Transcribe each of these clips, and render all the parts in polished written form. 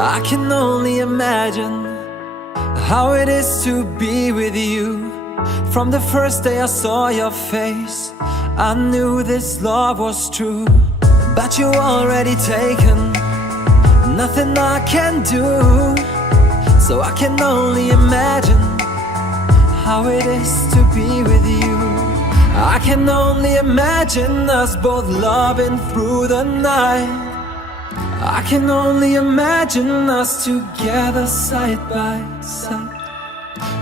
I can only imagine how it is to be with you. From the first day I saw your face, I knew this love was true. But you already taken, nothing I can do. So I can only imagine how it is to be with you. I can only imagine us both loving through the night. I can only imagine us together side by side.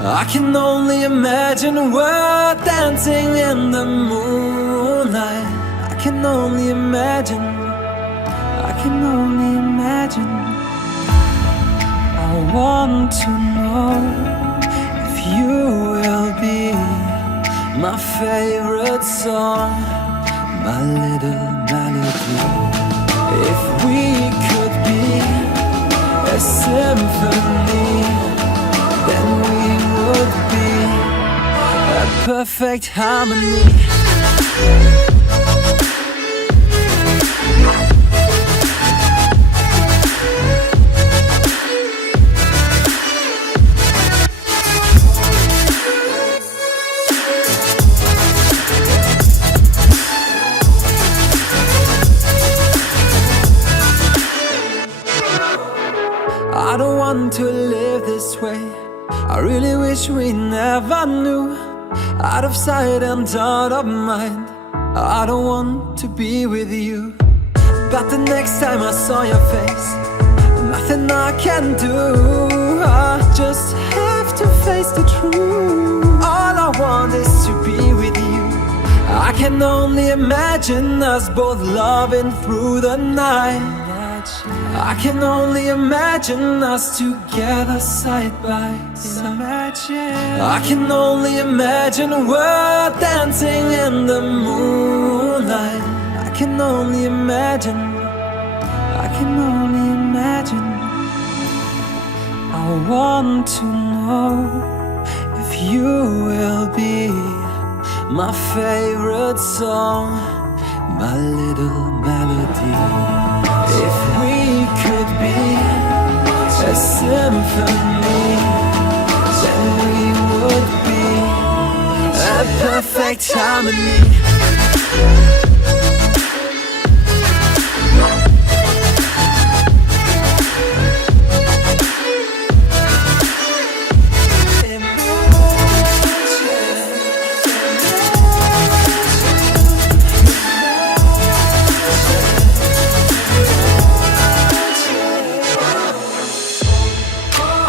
I can only imagine we're dancing in the moonlight. I can only imagine, I can only imagine. I want to know if you will be my favorite song, my little melody. If we could be a symphony, then we would be a perfect harmony. I don't want to live this way. I really wish we never knew. Out of sight and out of mind, I don't want to be with you. But the next time I saw your face, nothing I can do. I just have to face the truth. All I want is to be with you. I can only imagine us both loving through the night. I can only imagine us together side by side. I can only imagine we're dancing in the moonlight. I can only imagine, I can only imagine. I want to know if you will be my favorite song, my little melody. If we could be a symphony, then we would be a perfect harmony.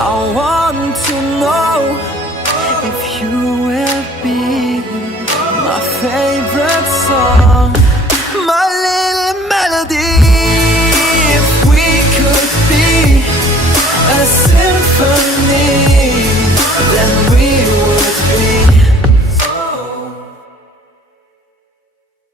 I want to know